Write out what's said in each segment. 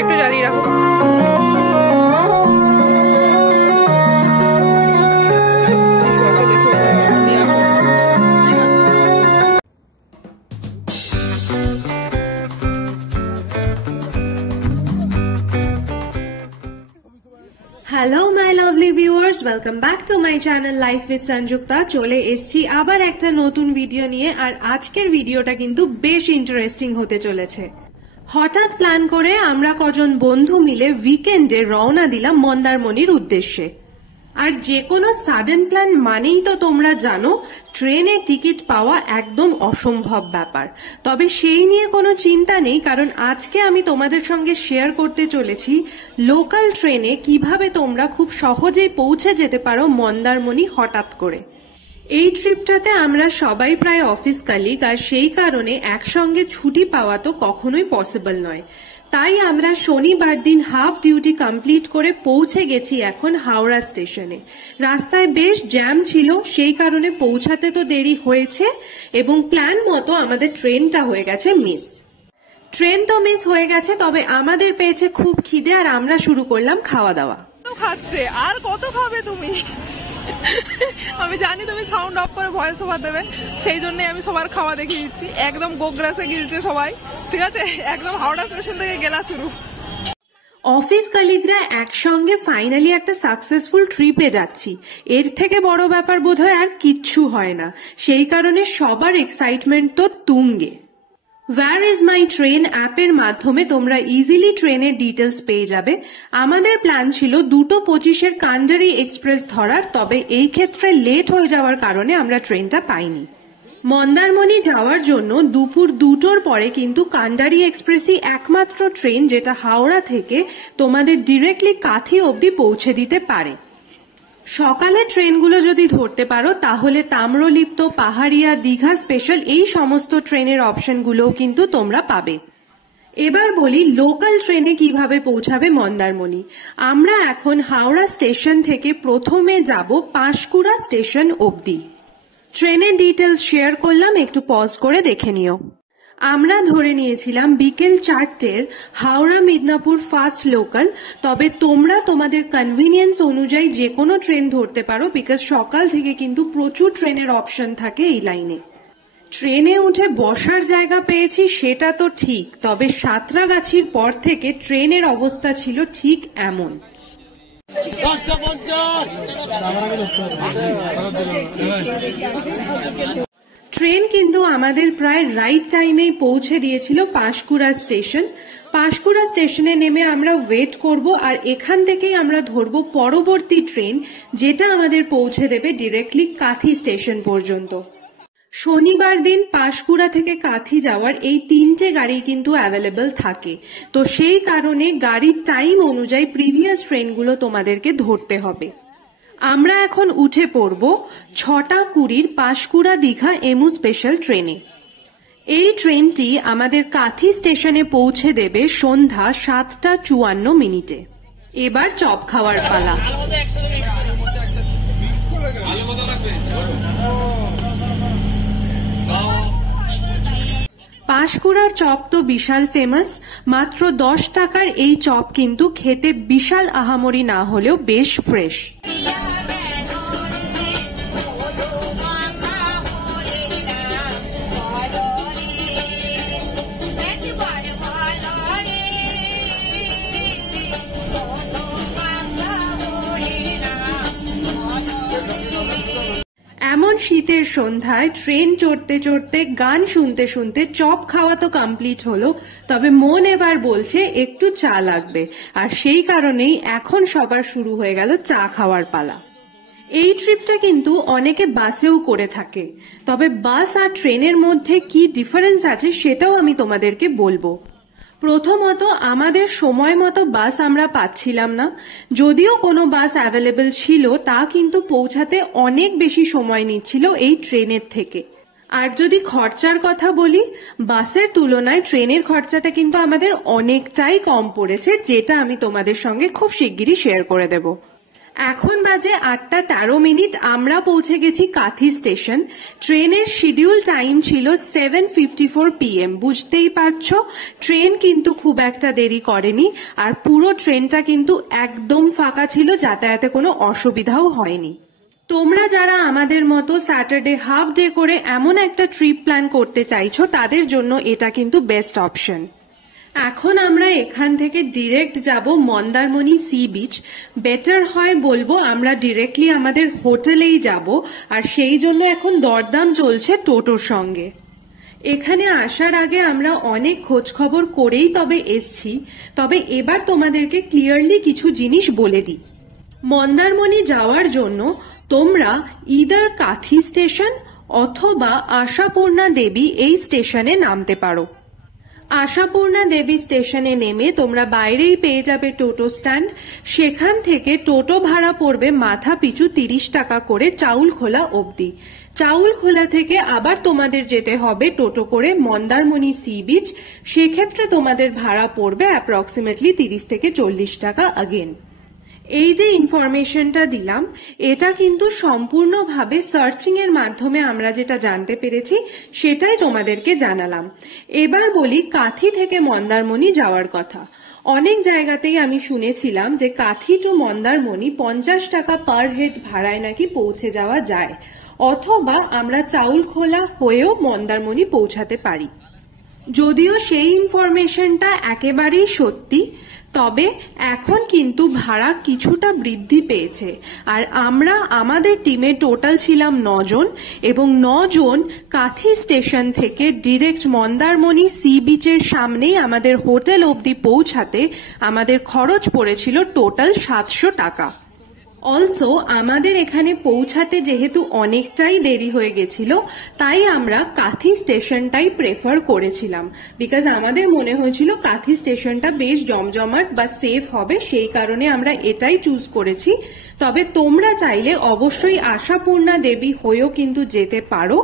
একটু জ্বালিয়ে রাখো। Hello my lovely viewers, welcome back to my channel life with Sanjukta. চলে এসছি আবার একটা নতুন ভিডিও নিয়ে, আর আজকের ভিডিওটা কিন্তু বেশ ইন্টারেস্টিং হতে চলেছে। হঠাৎ প্ল্যান করে আমরা কজন বন্ধু মিলে উইকেন্ডে রওনা দিলাম মন্দারমণির উদ্দেশ্যে। আর যে কোনো সাডেন প্ল্যান মানেই তো তোমরা জানো ট্রেনে টিকিট পাওয়া একদম অসম্ভব ব্যাপার। তবে সেই নিয়ে কোনো চিন্তা নেই, কারণ আজকে আমি তোমাদের সঙ্গে শেয়ার করতে চলেছি লোকাল ট্রেনে কিভাবে তোমরা খুব সহজেই পৌঁছে যেতে পারো মন্দারমণি হঠাৎ করে। এই ট্রিপটাতে আমরা সবাই প্রায় অফিস কালিগ, আর সেই কারণে একসঙ্গে ছুটি পাওয়া তো কখনোই পসিবল নয়। তাই আমরা শনিবার দিন হাফ ডিউটি কমপ্লিট করে পৌঁছে গেছি এখন হাওড়া স্টেশনে। রাস্তায় বেশ জ্যাম ছিল, সেই কারণে পৌঁছাতে তো দেরি হয়েছে এবং প্ল্যান মতো আমাদের ট্রেনটা হয়ে গেছে মিস। ট্রেন তো মিস হয়ে গেছে, তবে আমাদের পেয়েছে খুব খিদে, আর আমরা শুরু করলাম খাওয়া দাওয়া। খাচ্ছে আর কত খাবে তুমি? আমি জানি তুমি সাউন্ড অফ করে ভয়েস ওভার দেবে, সেই জন্য আমি সবার খাওয়া দেখিয়ে দিচ্ছি। একদম গোগ্রাসে গিলছে সবাই, ঠিক আছে? একদম হাওড়া স্টেশন থেকে গেলা শুরু। অফিস কালিগরা একসঙ্গে ফাইনালি একটা সাকসেসফুল ট্রিপে যাচ্ছি, এর থেকে বড় ব্যাপার বোধহয় আর কিচ্ছু হয় না। সেই কারণে সবার এক্সাইটমেন্ট তো তুঙ্গে। ওয়্যার ইজ মাই ট্রেন অ্যাপের মাধ্যমে তোমরা ইজিলি ট্রেনের ডিটেলস পেয়ে যাবে। আমাদের প্ল্যান ছিল 2:25 কান্ডারি এক্সপ্রেস ধরার, তবে এই ক্ষেত্রে লেট হয়ে যাওয়ার কারণে আমরা ট্রেনটা পাইনি। মন্দারমণি যাওয়ার জন্য দুপুর 2টোর পরে কিন্তু কান্ডারি এক্সপ্রেসই একমাত্র ট্রেন যেটা হাওড়া থেকে তোমাদের ডিরেক্টলি কাথি অবধি পৌঁছে দিতে পারে। সকালে ট্রেনগুলো যদি ধরতে পারো তাহলে তাম্রলিপ্ত, পাহাড়িয়া, দীঘা স্পেশাল এই সমস্ত ট্রেনের অপশনগুলোও কিন্তু তোমরা পাবে। এবার বলি লোকাল ট্রেনে কিভাবে পৌঁছাবে মন্দারমণি। আমরা এখন হাওড়া স্টেশন থেকে প্রথমে যাব পাঁশকুড়া স্টেশন অবধি। ট্রেনের ডিটেলস শেয়ার করলাম, একটু পজ করে দেখে নিও। আমরা ধরে নিয়েছিলাম বিকেল 4টের হাওড়া মিদনাপুর ফাস্ট লোকাল, তবে তোমরা তোমাদের কনভিনিয়েন্স অনুযায়ী যে কোনো ট্রেন ধরতে পারো, বিকজ সকাল থেকে কিন্তু প্রচুর ট্রেনের অপশন থাকে এই লাইনে। ট্রেনে উঠে বসার জায়গা পেয়েছি সেটা তো ঠিক, তবে সাঁতরাগাছির পর থেকে ট্রেনের অবস্থা ছিল ঠিক এমন। ট্রেন কিন্তু আমাদের প্রায় রাইট টাইমেই পৌঁছে দিয়েছিল পাঁশকুড়া স্টেশন। পাঁশকুড়া স্টেশনে নেমে আমরা ওয়েট করব, আর এখান থেকেই আমরা ধরবো পরবর্তী ট্রেন, যেটা আমাদের পৌঁছে দেবে ডিরেক্টলি কাথি স্টেশন পর্যন্ত। শনিবার দিন পাঁশকুড়া থেকে কাথি যাওয়ার এই 3টে গাড়ি কিন্তু অ্যাভেলেবল থাকে, তো সেই কারণে গাড়ির টাইম অনুযায়ী প্রিভিয়াস ট্রেনগুলো তোমাদেরকে ধরতে হবে। আমরা এখন উঠে পড়ব 6:20 পাঁশকুড়া দীঘা এমু স্পেশাল ট্রেনে। এই ট্রেনটি আমাদের কাথি স্টেশনে পৌঁছে দেবে সন্ধ্যা 7:54। এবার চপ খাওয়ার পালা। পাঁশকুড়ার চপ তো বিশাল ফেমাস। মাত্র 10 টাকার এই চপ কিন্তু খেতে বিশাল আহামরি না হলেও বেশ ফ্রেশ। এমন শীতের সন্ধ্যায় ট্রেন চড়তে চড়তে গান শুনতে শুনতে চপ খাওয়া তো কমপ্লিট হলো, তবে মন এবার বলছে একটু চা লাগবে, আর সেই কারণেই এখন সবার শুরু হয়ে গেল চা খাওয়ার পালা। এই ট্রিপটা কিন্তু অনেকে বাসেও করে থাকে, তবে বাস আর ট্রেনের মধ্যে কি ডিফারেন্স আছে সেটাও আমি তোমাদেরকে বলবো। প্রথমত, আমাদের সময় মতো বাস আমরা পাচ্ছিলাম না। যদিও কোনো বাস অ্যাভেলেবল ছিল, তা কিন্তু পৌঁছাতে অনেক বেশি সময় নিচ্ছিল এই ট্রেনের থেকে। আর যদি খরচার কথা বলি, বাসের তুলনায় ট্রেনের খরচাটা কিন্তু আমাদের অনেকটাই কম পড়েছে, যেটা আমি তোমাদের সঙ্গে খুব শিগগিরই শেয়ার করে দেব। এখন বাজে 8:13। আমরা পৌঁছে গেছি কাথি স্টেশন। ট্রেনের শিডিউল টাইম ছিল 7:54 PM। বুঝতেই পারছো ট্রেন কিন্তু খুব একটা দেরি করেনি, আর পুরো ট্রেনটা কিন্তু একদম ফাঁকা ছিল, যাতায়াতে কোনো অসুবিধাও হয়নি। তোমরা যারা আমাদের মতো স্যাটারডে হাফ ডে করে এমন একটা ট্রিপ প্ল্যান করতে চাইছো তাদের জন্য এটা কিন্তু বেস্ট অপশন। এখন আমরা এখান থেকে ডিরেক্ট যাব মন্দারমণি সি বিচ। বেটার হয় বলবো আমরা ডিরেক্টলি আমাদের হোটেলেই যাব, আর সেই জন্য এখন দরদাম চলছে টোটোর সঙ্গে। এখানে আসার আগে আমরা অনেক খোঁজ খবর করেই তবে এসছি, তবে এবার তোমাদেরকে ক্লিয়ারলি কিছু জিনিস বলে দিই। মন্দারমণি যাওয়ার জন্য তোমরা ইদার কাথি স্টেশন অথবা আশাপূর্ণা দেবী এই স্টেশনে নামতে পারো। আশাপূর্ণা দেবী স্টেশনে নেমে তোমরা বাইরেই পেয়ে যাবে টোটো স্ট্যান্ড। সেখান থেকে টোটো ভাড়া পড়বে মাথা পিছু 30 টাকা করে চাউলখোলা অবধি। চাউলখোলা থেকে আবার তোমাদের যেতে হবে টোটো করে মন্দারমণি সি বিচ। সেক্ষেত্রে তোমাদের ভাড়া পড়বে অ্যাপ্রক্সিমেটলি 30 থেকে 40 টাকা আগেন। এই যে ইনফরমেশনটা দিলাম এটা কিন্তু সম্পূর্ণভাবে সার্চিং এর মাধ্যমে আমরা যেটা জানতে পেরেছি সেটাই তোমাদেরকে জানালাম। এবার বলি কাথি থেকে মন্দারমণি যাওয়ার কথা। অনেক জায়গাতেই আমি শুনেছিলাম যে কাথি টু মন্দারমণি 50 টাকা পার হেড ভাড়ায় নাকি পৌঁছে যাওয়া যায়, অথবা আমরা চাউলখোলা হয়েও মন্দারমণি পৌঁছাতে পারি। যদিও সেই ইনফরমেশনটা একেবারেই সত্যি, তবে এখন কিন্তু ভাড়া কিছুটা বৃদ্ধি পেয়েছে। আর আমরা আমাদের টিমে টোটাল ছিলাম 9 জন, এবং 9 জন কাথি স্টেশন থেকে ডিরেক্ট মন্দারমণি সি বিচের সামনেই আমাদের হোটেল অবধি পৌঁছাতে আমাদের খরচ পড়েছিল টোটাল 700 টাকা। অলসো আমাদের এখানে পৌঁছাতে যেহেতু অনেকটাই দেরি হয়ে গেছিল, তাই আমরা কাথি স্টেশনটাই প্রেফার করেছিলাম, বিকজ আমাদের মনে হয়েছিল কাথি স্টেশনটা বেশ জমজমাট বা সেফ হবে, সেই কারণে আমরা এটাই চুজ করেছি। তবে তোমরা চাইলে অবশ্যই আশাপূর্ণা দেবী হয়েও কিন্তু যেতে পারো।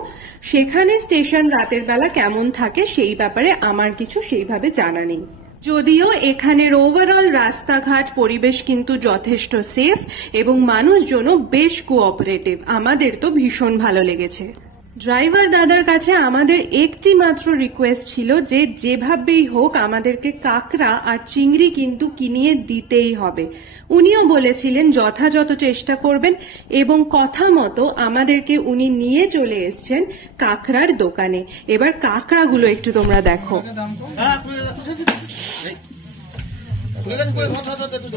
সেখানে স্টেশন রাতের বেলা কেমন থাকে সেই ব্যাপারে আমার কিছু সেইভাবে জানা নেই। যদিও এখানের ওভারঅল রাস্তাঘাট পরিবেশ কিন্তু যথেষ্ট সেফ এবং মানুষজনও বেশ কোঅপারেটিভ। আমাদের তো ভীষণ ভালো লেগেছে। ড্রাইভার দাদার কাছে আমাদের একটি মাত্র রিকোয়েস্ট ছিল যে যেভাবেই হোক আমাদেরকে কাঁকড়া আর চিংড়ি কিন্তু কিনিয়ে দিতেই হবে। উনিও বলেছিলেন যথাযথ চেষ্টা করবেন, এবং কথা মতো আমাদেরকে উনি নিয়ে চলে এসছেন কাঁকড়ার দোকানে। এবার কাঁকড়াগুলো একটু তোমরা দেখো।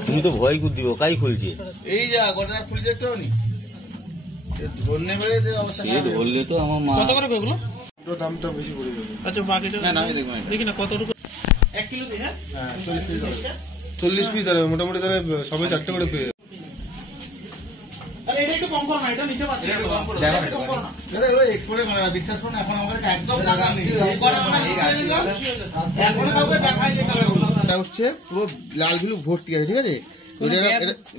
তুমি তো ভয় করে দিব, কাই খুলছে এই যা গোটা খুলছে তো নি বললে তো আমার মা। কত করে এগুলো? দামটা বেশি পড়ে যাবে। আচ্ছা বাকিটা না আমি দেখি না কত টাকা 1 কিলো দিয়ে। হ্যাঁ 40 পিস আর মোটামুটি তাহলে সবাই 4টা করে পেয়ে। আরে এটা একটু কম করো না, এটা নিতে পারছি না, কম করো দাদা। ওই এক্সপোর্টে মানে বিশ্বাস করুন এখন আমাদের একদম টাকা নেই। এখন কাউকে দেখাই যে কালারগুলো এটা হচ্ছে পুরো লালগুলো ভর্তি আছে, ঠিক আছে?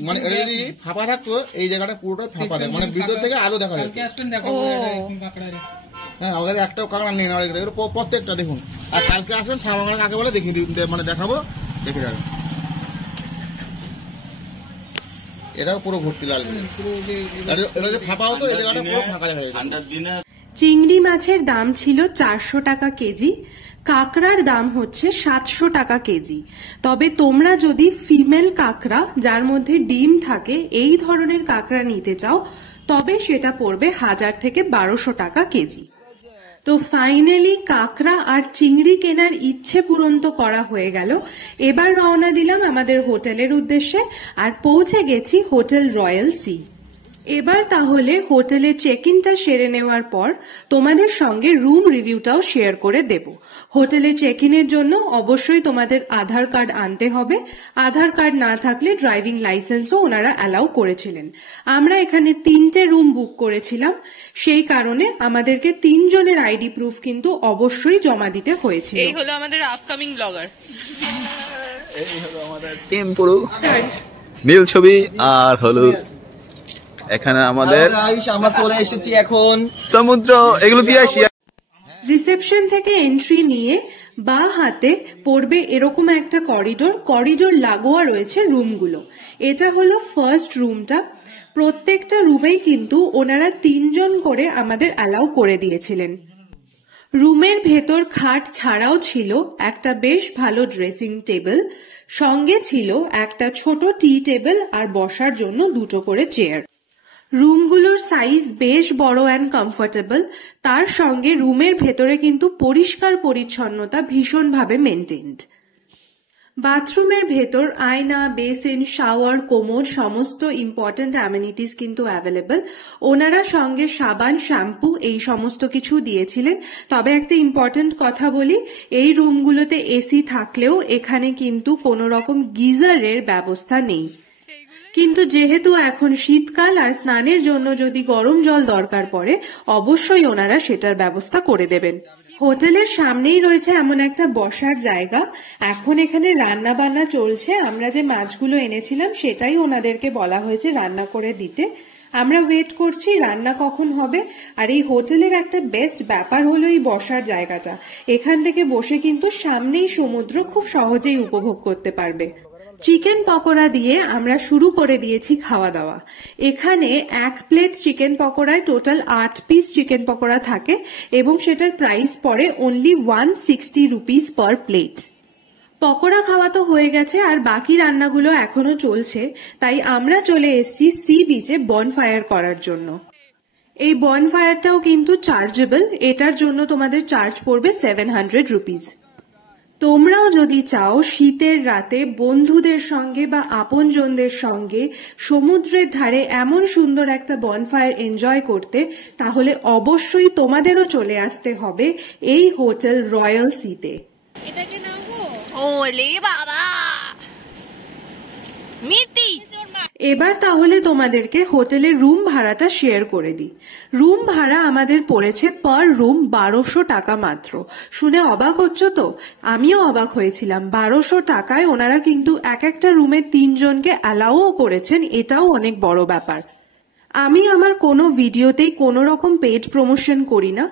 মানে এটা যদি ফাঁপা থাকতো এই জায়গাটা পুরোটাই ফাঁপা থাকে, মানে ভিতর থেকে আলো দেখা যায়। হ্যাঁ আমাদের একটাও কাঁকড়া নেই না, প্রত্যেকটা দেখুন। আর কালকে আসবেন ফাঁপা কাকে বলে দেখি, মানে দেখাবো, দেখে যাবেন। এটাও পুরো ভর্তি লাল, এটা যে ফাঁপা হতো এই জায়গাটা পুরো ফাঁকা দেখা যায়। চিংড়ি মাছের দাম ছিল 400 টাকা কেজি, কাঁকড়ার দাম হচ্ছে 700 টাকা কেজি। তবে তোমরা যদি ফিমেল কাঁকড়া যার মধ্যে ডিম থাকে এই ধরনের কাঁকড়া নিতে চাও তবে সেটা পড়বে 1000 থেকে 1200 টাকা কেজি। তো ফাইনালি কাঁকড়া আর চিংড়ি কেনার ইচ্ছে পূরণ তো করা হয়ে গেল। এবার রওনা দিলাম আমাদের হোটেলের উদ্দেশ্যে, আর পৌঁছে গেছি হোটেল রয়্যাল সি। এবার তাহলে হোটেলে চেক ইনটা সেরে নেওয়ার পর তোমাদের সঙ্গে রুম রিভিউটাও শেয়ার করে দেব। হোটেলে চেক ইনের জন্য অবশ্যই তোমাদের আধার কার্ড আনতে হবে। আধার কার্ড না থাকলে ড্রাইভিং লাইসেন্সও ওনারা অ্যালাউ করেছিলেন। আমরা এখানে 3টে রুম বুক করেছিলাম, সেই কারণে আমাদেরকে 3 জনের আইডি প্রুফ কিন্তু অবশ্যই জমা দিতে হয়েছিল। এই হলো আমাদের আপকামিং ব্লগার, এই হলো আমাদের টিম পুরো নীল ছবি। আর হলো এখানে আমাদের আমরা চলে এসেছি এখন সমুদ্র, এগুলো দিয়ে আসি। রিসেপশন থেকে এন্ট্রি নিয়ে বাঁ হাতে পড়বে এরকম একটা করিডোর লাগোয়া রয়েছে রুমগুলো। এটা হলো ফার্স্ট রুমটা। প্রত্যেকটা রুমেই কিন্তু ওনারা 3 জন করে আমাদের অ্যালাউ করে দিয়েছিলেন। রুমের ভেতর খাট ছাড়াও ছিল একটা বেশ ভালো ড্রেসিং টেবিল, সঙ্গে ছিল একটা ছোট টি টেবিল আর বসার জন্য 2টো করে চেয়ার। রুমগুলোর সাইজ বেশ বড় অ্যান্ড কমফোর্টেবল। তার সঙ্গে রুমের ভেতরে কিন্তু পরিষ্কার পরিচ্ছন্নতা ভীষণভাবে মেনটেন্ড। বাথরুমের ভেতর আয়না, বেসিন, শাওয়ার, কোমোড সমস্ত ইম্পর্ট্যান্ট অ্যামেনিটিস কিন্তু অ্যাভেলেবল। ওনারা সঙ্গে সাবান, শ্যাম্পু এই সমস্ত কিছু দিয়েছিলেন। তবে একটা ইম্পর্ট্যান্ট কথা বলি, এই রুমগুলোতে এসি থাকলেও এখানে কিন্তু কোনো রকম গিজারের ব্যবস্থা নেই। কিন্তু যেহেতু এখন শীতকাল আর স্নানের জন্য যদি গরম জল দরকার পড়ে, অবশ্যই ওনারা সেটার ব্যবস্থা করে দেবেন। হোটেলের সামনেই রয়েছে এমন একটা বসার জায়গা। এখন এখানে রান্না বান্না চলছে। আমরা যে মাছগুলো এনেছিলাম সেটাই ওনাদেরকে বলা হয়েছে রান্না করে দিতে। আমরা ওয়েট করছি রান্না কখন হবে। আর এই হোটেলের একটা বেস্ট ব্যাপার হলো এই বসার জায়গাটা। এখান থেকে বসে কিন্তু সামনেই সমুদ্র, খুব সহজেই উপভোগ করতে পারবে। চিকেন পকোড়া দিয়ে আমরা শুরু করে দিয়েছি খাওয়া দাওয়া। এখানে 1 প্লেট চিকেন পকোড়ায় টোটাল 8 পিস চিকেন পকোড়া থাকে এবং সেটার প্রাইস পড়ে only 160 rupees per plate. Pakora খাওয়া তো হয়ে গেছে আর বাকি রান্নাগুলো এখনো চলছে, তাই আমরা চলে এসেছি সি বিচে বনফায়ার করার জন্য। এই বনফায়ারটাও কিন্তু চার্জেবল। এটার জন্য তোমাদের চার্জ পড়বে 700 রুপিস। তোমরাও যদি চাও শীতের রাতে বন্ধুদের সঙ্গে বা আপনজনদের সঙ্গে সমুদ্রের ধারে এমন সুন্দর একটা বনফায়ার এনজয় করতে, তাহলে অবশ্যই তোমাদেরও চলে আসতে হবে এই হোটেল রয়্যাল সিতে। এটাকে নাও গো। ওলে বাবা মিটি। এবার তাহলে তোমাদেরকে হোটেলের রুম ভাড়াটা শেয়ার করে দিই। রুম ভাড়া আমাদের পড়েছে পার রুম 1200 টাকা মাত্র। শুনে অবাক হচ্ছ তো? আমিও অবাক হয়েছিলাম। 1200 টাকায় ওনারা কিন্তু একটা রুমে 3 জনকে অ্যালাউও করেছেন। এটাও অনেক বড় ব্যাপার। আমি আমার কোনো ভিডিওতেই কোনো রকম পেইড প্রমোশন করি না।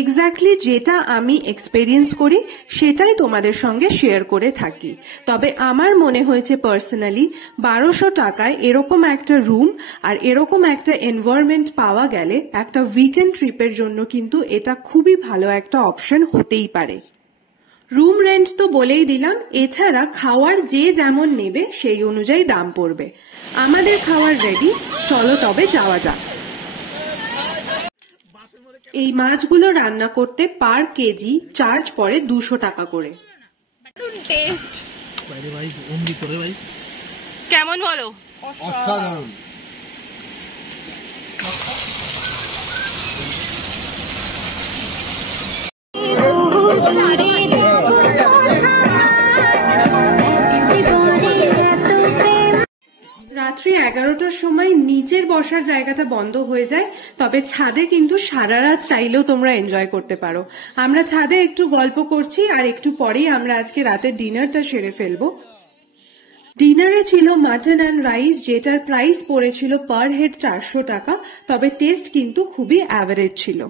এক্স্যাক্টলি যেটা আমি এক্সপেরিয়েন্স করি সেটাই তোমাদের সঙ্গে শেয়ার করে থাকি। তবে আমার মনে হয়েছে পার্সোনালি 1200 টাকায় এরকম একটা রুম আর এরকম একটা এনভায়রনমেন্ট পাওয়া গেলে একটা উইকেন্ড ট্রিপের জন্য কিন্তু এটা খুবই ভালো একটা অপশন হতেই পারে। রুম রেন্ট তো বলেই দিলাম, এছাড়া খাওয়ার যে যেমন নেবে সেই অনুযায়ী দাম পড়বে। আমাদের খাওয়ার রেডি, চলো তবে যাওয়া যাক। এই মাছগুলো রান্না করতে পার কেজি চার্জ পড়ে 200 টাকা করে। কেমন বলো? অসাধারণ। রাত্রি 11টার সময় নিচের বসার জায়গাটা বন্ধ হয়ে যায়, তবে ছাদে কিন্তু সারা রাত চাইলেও তোমরা এনজয় করতে পারো। আমরা ছাদে একটু গল্প করছি আর একটু পরেই আমরা আজকে রাতের ডিনারটা সেরে ফেলবো। ডিনারে ছিল মাটন অ্যান্ড রাইস, যেটার প্রাইস পড়েছিল পার হেড 400 টাকা। তবে টেস্ট কিন্তু খুবই অ্যাভারেজ ছিল।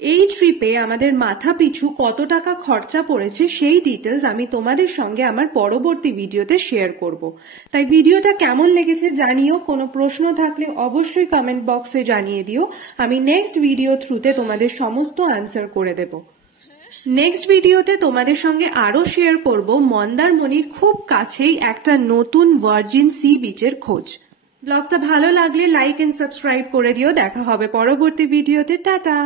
এই ট্রিপে আমাদের মাথা পিছু কত টাকা খরচা পড়েছে সেই ডিটেলস আমি তোমাদের সঙ্গে আমার পরবর্তী ভিডিওতে শেয়ার করব। তাই ভিডিওটা কেমন লেগেছে জানিও। কোনো প্রশ্ন থাকলে অবশ্যই কমেন্ট বক্সে জানিয়ে দিও। আমি নেক্সট ভিডিও থ্রুতে তোমাদের সমস্ত আনসার করে দেব। নেক্সট ভিডিওতে তোমাদের সঙ্গে আরো শেয়ার করব মন্দারমণির খুব কাছেই একটা নতুন ভার্জিন সি বিচের খোঁজ। ব্লগটা ভালো লাগলে লাইক এন্ড সাবস্ক্রাইব করে দিও। দেখা হবে পরবর্তী ভিডিওতে। টাটা।